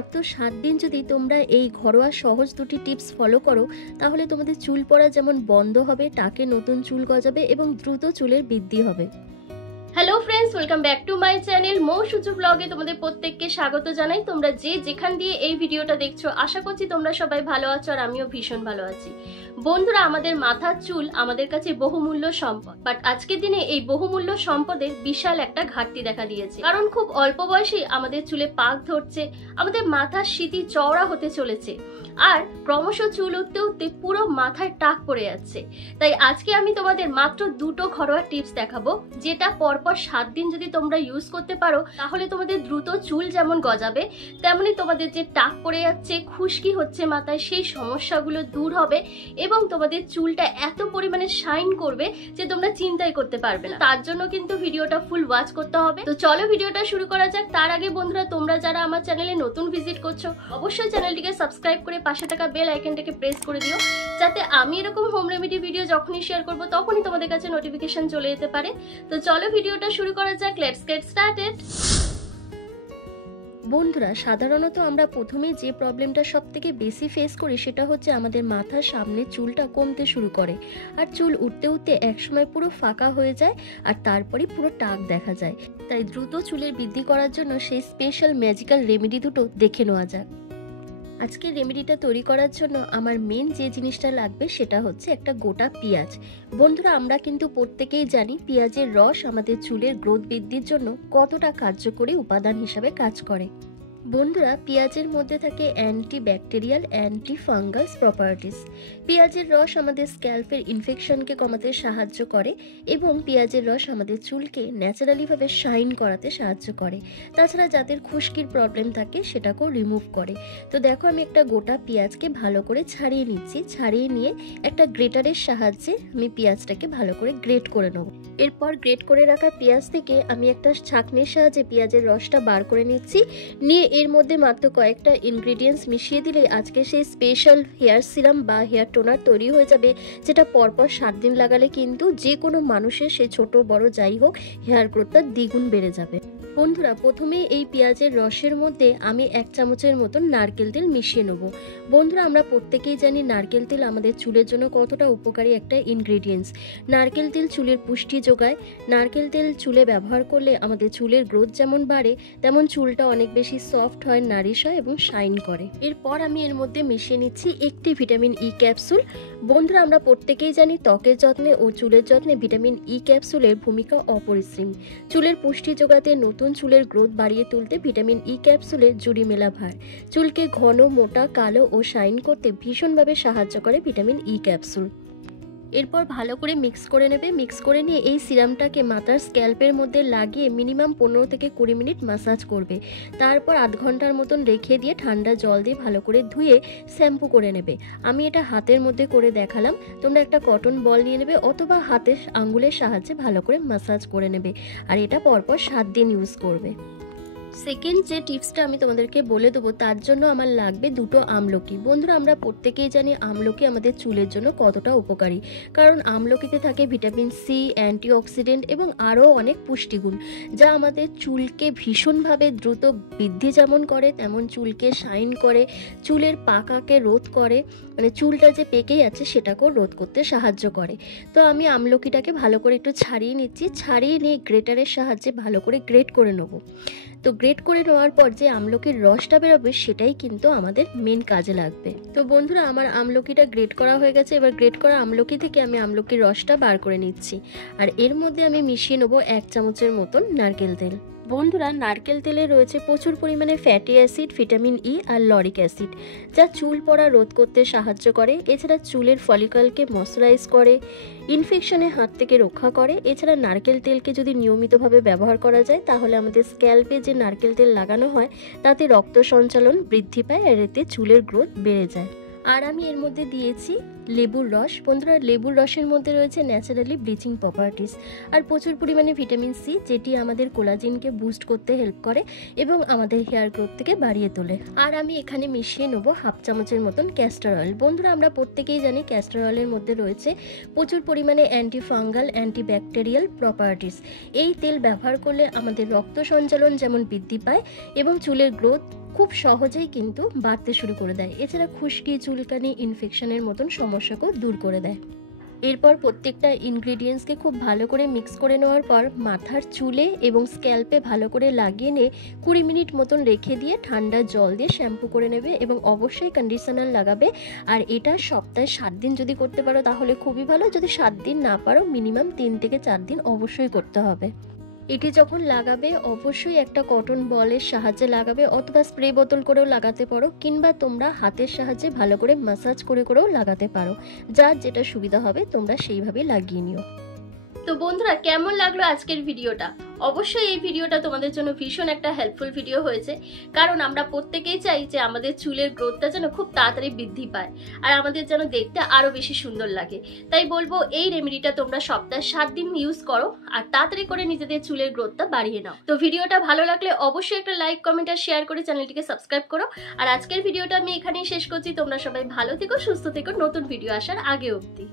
মাত্র 7 দিন যদি তোমরা এই ঘরোয়া সহজ দুটি টিপস ফলো করো, তাহলে তোমাদের চুল পড়া যেমন বন্ধ হবে, টাকে নতুন চুল গজাবে এবং দ্রুত চুলের বৃদ্ধি হবে। Hello friends, welcome back to my channel Mou Suju ব্লগে তোমাদের প্রত্যেককে স্বাগত জানাই। তোমরা যে যেখান দিয়ে এই ভিডিওটা দেখছো, আশা করছি তোমরা সবাই ভালো আছো আর আমিও ভীষণ ভালো আছি। বন্ধুরা, আমাদের মাথার চুল আমাদের কাছে বহুমূল্য সম্পদ, বাট আজকের দিনে এই বহুমূল্য সম্পদের বিশাল একটা ঘাটতি দেখা দিয়েছে। কারণ খুব অল্প বয়সেই আমাদের চুলে পাক ধরছে, আমাদের মাথার সিঁথি চওড়া হতে চলেছে, আর ক্রমশ চুল উঠতে উঠতে পুরো মাথায় টাক পড়ে যাচ্ছে। তাই আজকে আমি তোমাদের মাত্র দুটো ঘরোয়া টিপস দেখাবো, যেটা পরপর 7 দিন যদি তোমরা ইউজ করতে পারো, তাহলে তোমাদের দ্রুত চুল যেমন গজাবে, তেমনি তোমাদের যে টাক পড়ে যাচ্ছে, খুশকি হচ্ছে মাথায়, সেই সমস্যাগুলো দূর হবে এবং তোমাদের চুলটা এত পরিমাণে শাইন করবে যে তোমরা চিন্তাই করতে পারবে না। তার জন্য কিন্তু ভিডিওটা ফুল ওয়াচ করতে হবে। তো চলো ভিডিওটা শুরু করা যাক। তার আগে বন্ধুরা, তোমরা যারা আমার চ্যানেলে নতুন ভিজিট করছো, অবশ্যই চ্যানেলটিকে সাবস্ক্রাইব করে পাশে থাকা বেল আইকনটাকে প্রেস করে দিও, যাতে আমি এরকম হোম রেমেডি ভিডিও যখনই শেয়ার করব তখনই তোমাদের কাছে নোটিফিকেশন চলে যেতে পারে। তো চলো ভিডিওটা শুরু করা যাক। Let's get started. বন্ধুরা, সাধারণত আমরা প্রথমে যে প্রবলেমটা সবথেকে বেশি ফেস করি সেটা হচ্ছে আমাদের মাথার সামনে চুলটা কমতে শুরু করে, আর চুল উঠতে উঠতে একসময় পুরো ফাঁকা হয়ে যায় আর তারপরে পুরো টাক দেখা যায়। তাই দ্রুত চুলের বৃদ্ধি করার জন্য সেই স্পেশাল ম্যাজিক্যাল রেমেডি দুটো দেখে নেওয়া যাক। আজকে রেমেডিটা তৈরি করার জন্য আমার মেন যে জিনিসটা লাগবে সেটা হচ্ছে একটা গোটা পেঁয়াজ। বন্ধুরা, আমরা কিন্তু প্রত্যেকেই জানি পেঁয়াজের রস আমাদের চুলের গ্রোথ বৃদ্ধির জন্য কতটা কার্যকরী উপাদান হিসাবে কাজ করে। বন্ধুরা, পেঁয়াজের মধ্যে থাকে anti bacterial, anti fungus properties. পেঁয়াজের রস আমাদের স্ক্যাল্পের ইনফেকশনকে কমাতে সাহায্য করে এবং পেঁয়াজের রস আমাদের চুলকে ন্যাচারালিভাবে শাইন করাতে সাহায্য করে। তাছাড়া যাদের খুশকির প্রবলেম থাকে সেটাকেও রিমুভ করে। তো দেখো, আমি একটা গোটা পেঁয়াজকে ভালো করে ছাড়িয়ে নিচ্ছি। ছাড়িয়ে নিয়ে একটা গ্রেটারের সাহায্যে আমি পেঁয়াজটাকে ভালো করে গ্রেট করে নেব। এরপর গ্রেট করে রাখা পেঁয়াজ থেকে আমি একটা ছাঁকনির সাহায্যে পেঁয়াজের রসটা বার করে নিচ্ছি। নিয়ে এর মধ্যে মাত্র কয়েকটা ইনগ্রেডিয়েন্টস মিশিয়ে দিলে আজকে সেই স্পেশাল হেয়ার সিরাম বা হেয়ার টোনার তৈরি হয়ে যাবে, যেটা পরপর 7 দিন লাগালে কিন্তু যে কোনো মানুষের, সে ছোট বড় যাই হোক, হেয়ার গ্রোথটা দ্বিগুণ বেড়ে যাবে। বন্ধুরা, প্রথমে এই পেঁয়াজের রসের মধ্যে আমি 1 চামচের মতন নারকেল তেল মিশিয়ে নেব। বন্ধুরা, আমরা প্রত্যেকেই জানি নারকেল তেল আমাদের চুলের জন্য কতটা উপকারী একটা ইনগ্রেডিয়েন্টস। নারকেল তেল চুলের পুষ্টি যোগায়। নারকেল তেল চুলে ব্যবহার করলে আমাদের চুলের গ্রোথ যেমন বাড়ে, তেমন চুলটা অনেক বেশি সফট হয়, নারিশ হয় এবং শাইন করে। এরপর আমি এর মধ্যে মিশিয়ে নিচ্ছি একটি ভিটামিন ই ক্যাপসুল। বন্ধুরা, আমরা প্রত্যেকেই জানি ত্বকের যত্নে ও চুলের যত্নে ভিটামিন ই ক্যাপসুলের ভূমিকা অপরিসীম। চুলের পুষ্টি যোগাতে, নতুন চুলের গ্রোথ বাড়িয়ে তুলতে ভিটামিন ই ক্যাপসুলের জুড়ি মেলা ভার। চুলকে ঘন, মোটা, কালো ও শাইন করতে ভীষণভাবে সাহায্য করে ভিটামিন ই ক্যাপসুল। এরপর ভালো করে মিক্স করে নেবে। মিক্স করে নিয়ে এই সিরামটাকে মাথার স্ক্যাল্পের মধ্যে লাগিয়ে মিনিমাম 15 থেকে 20 মিনিট ম্যাসাজ করবে। তারপর আধ ঘন্টার মতন রেখে দিয়ে ঠান্ডা জল দিয়ে ভালো করে ধুয়ে শ্যাম্পু করে নেবে। আমি এটা হাতের মধ্যে করে দেখালাম, তোমরা একটা কটন বল নিয়ে নেবে অথবা হাতের আঙ্গুলের সাহায্যে ভালো করে ম্যাসাজ করে নেবে, আর এটা পরপর 7 দিন ইউজ করবে। সেকেন্ড যে টিপসটা আমি তোমাদেরকে বলে দেবো, তার জন্য আমার লাগবে দুটো আমলকি। বন্ধুরা, আমরা প্রত্যেকেই জানি আমলকি আমাদের চুলের জন্য কতটা উপকারী, কারণ আমলকিতে থাকে ভিটামিন সি, অ্যান্টিঅক্সিডেন্ট এবং আরও অনেক পুষ্টিগুণ, যা আমাদের চুলকে ভীষণভাবে দ্রুত বৃদ্ধি যেমন করে, তেমন চুলকে শাইন করে, চুলের পাকাকে রোধ করে, মানে চুলটা যে পেকে যাচ্ছে সেটাকেও রোধ করতে সাহায্য করে। তো আমি আমলকিটাকে ভালো করে একটু ছাড়িয়ে নিচ্ছি। ছাড়িয়ে নিয়ে গ্রেটারের সাহায্যে ভালো করে গ্রেট করে নেবো। তো গ্রেট করে নেওয়ার পর যে আমলকির রসটা বেরোবে সেটাই কিন্তু আমাদের মেন কাজে লাগবে। তো বন্ধুরা, আমার আমলকিটা গ্রেট করা হয়ে গেছে। এবার গ্রেট করা আমলকি থেকে আমি আমলকির রসটা বার করে নিচ্ছি, আর এর মধ্যে আমি মিশিয়ে নেবো 1 চামচের মতন নারকেল তেল। বন্ধুরা, নারকেল তেলে রয়েছে প্রচুর পরিমাণে ফ্যাটি অ্যাসিড, ভিটামিন ই আর লরিক অ্যাসিড, যা চুল পড়া রোধ করতে সাহায্য করে। এছাড়া চুলের ফলিকলকে ময়শ্চারাইজ করে, ইনফেকশনের হাত থেকে রক্ষা করে। এছাড়া নারকেল তেলকে যদি নিয়মিতভাবে ব্যবহার করা যায়, তাহলে আমাদের স্ক্যাল্পে যে নারকেল তেল লাগানো হয় তাতে রক্ত সঞ্চালন বৃদ্ধি পায়, আর এতে চুলের গ্রোথ বেড়ে যায়। আর আমি এর মধ্যে দিয়েছি লেবুর রস। বন্ধুরা, লেবুর রসের মধ্যে রয়েছে ন্যাচারালি ব্লিচিং প্রপার্টিস আর প্রচুর পরিমাণে ভিটামিন সি, যেটি আমাদের কোলাজেনকে বুস্ট করতে হেল্প করে এবং আমাদের হেয়ার গ্রোথ থেকে বাড়িয়ে তোলে। আর আমি এখানে মিশিয়ে নেব হাফ চামচের মতন ক্যাস্টর অয়েল। বন্ধুরা, আমরা প্রত্যেকেই জানি ক্যাস্টর অয়েলের মধ্যে রয়েছে প্রচুর পরিমাণে অ্যান্টিফাঙ্গাল, অ্যান্টিব্যাকটেরিয়াল প্রপার্টিস। এই তেল ব্যবহার করলে আমাদের রক্ত সঞ্চালন যেমন বৃদ্ধি পায় এবং চুলের গ্রোথ খুব সহজেই কিন্তু বাড়তে শুরু করে দেয়। এছাড়া খুশকি, চুলকানি, ইনফেকশনের মতন সমস্যাকেও দূর করে দেয়। এরপর প্রত্যেকটা ইনগ্রেডিয়েন্টসকে খুব ভালো করে মিক্স করে নেওয়ার পর মাথার চুলে এবং স্ক্যাল্পে ভালো করে লাগিয়ে নিয়ে 20 মিনিট মতন রেখে দিয়ে ঠান্ডা জল দিয়ে শ্যাম্পু করে নেবে এবং অবশ্যই কন্ডিশনার লাগাবে। আর এটা সপ্তাহে 7 দিন যদি করতে পারো তাহলে খুবই ভালো, যদি 7 দিন না পারো মিনিমাম 3 থেকে 4 দিন অবশ্যই করতে হবে। এটি যখন লাগাবে অবশ্যই একটা কটন বলের সাহায্যে লাগাবে, অথবা স্প্রে বোতল করেও লাগাতে পারো, কিংবা তোমরা হাতের সাহায্যে ভালো করে ম্যাসাজ করেও লাগাতে পারো। যার যেটা সুবিধা হবে তোমরা সেইভাবে লাগিয়ে নিও। তো বন্ধুরা, কেমন লাগলো আজকের ভিডিওটা? অবশ্যই এই ভিডিওটা তোমাদের জন্য ভীষণ একটা হেল্পফুল ভিডিও হয়েছে, কারণ আমরা প্রত্যেকেই চাই যে আমাদের চুলের গ্রোথটা যেন খুব তাড়াতাড়ি বৃদ্ধি পায় আর আমাদের যেন দেখতে আরো বেশি সুন্দর লাগে। তাই বলবো এই রেমেডিটা তোমরা সপ্তাহে 7 দিন ইউজ করো আর তাড়াতাড়ি করে নিজেদের চুলের গ্রোথটা বাড়িয়ে নাও। তো ভিডিওটা ভালো লাগলে অবশ্যই একটা লাইক, কমেন্ট আর শেয়ার করে চ্যানেলটিকে সাবস্ক্রাইব করো। আর আজকের ভিডিওটা আমি এখানেই শেষ করছি। তোমরা সবাই ভালো থেকো, সুস্থ থেকো, নতুন ভিডিও আসার আগে অবধি।